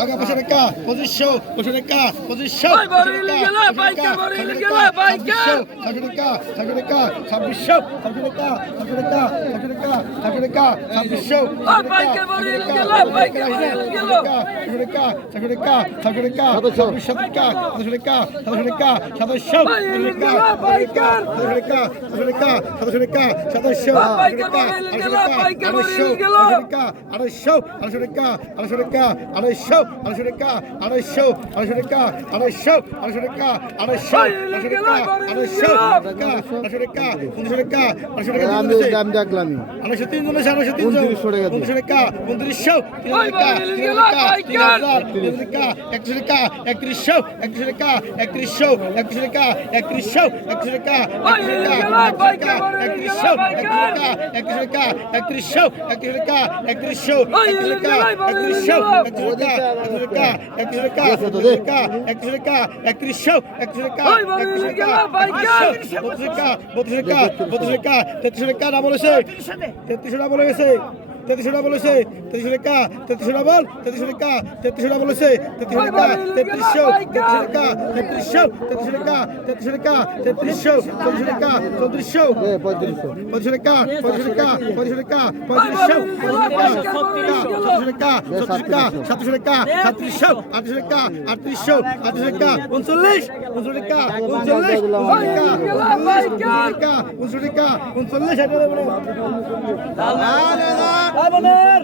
আগে পয়সা টাকা পঁচিশশো পয়সা টাকা পঁচিশশো ছাব্বিশশো আড়াইশো আড়াইশো টাকা আড়াইশো আড়াইশো টাকা আড়াইশো আড়াইশো টাকা আড়াইশো আড়াইশো টাকা আড়াইশো আড়াইশো টাকা আড়াইশো টাকা আড়াইশো টাকা উনশো টাকা আড়াইশো টাকা দাম দেখলাম আড়াইশো তিন জনের আড়াইশো তিন উনত্রিশশো টাকা। উনশো টাকা উনত্রিশশো তিন টাকা তিন টাকা তিন হাজার তিন টাকা একত্রিশ টাকা একত্রিশশো একত্রিশ টাকা একত্রিশশো একত্রিশ টাকা একত্রিশশো একত্রিশ টাকা একত্রিশ টাকা একত্রিশশো একত্রিশ টাকা একত্রিশশো একত্রিশ টাকা একত্রিশশো একত্রিশ টাকা একত্রিশ একত্রিশ একত্রিশ টাকা একত্রিশশো একত্রিশ টাকা তেত্রিশ টাকা বলেছে তেত্রিশ টাকা বলে গেছে তেত্রিশ টাকা বলেছে তেত্রিশ টাকা তেত্রিশ টাকা বল তেত্রিশ টাকা তেত্রিশ টাকা বলেছে তেত্রিশ টাকা তেত্রিশশো তেত্রিশ টাকা তেত্রিশশো তেত্রিশ টাকা তেত্রিশ টাকা তেত্রিশশো চল্লিশ টাকা চৌত্রিশশো পঁয়ত্রিশশো টাকা পঁচিশ টাকা পঁচিশ টাকা পঁয়ত্রিশশো পঁচিশ টাকা ছত্রিশ টাকা সাতত্রিশ টাকা সাতত্রিশশো আটত্রিশ টাকা আটত্রিশশো আটত্রিশ টাকা উনচল্লিশ উনচল্লিশ টাকা উনচল্লিশ উনচল্লিশ টাকা উনচল্লিশ টাকা উনচল্লিশ টাকা বোনের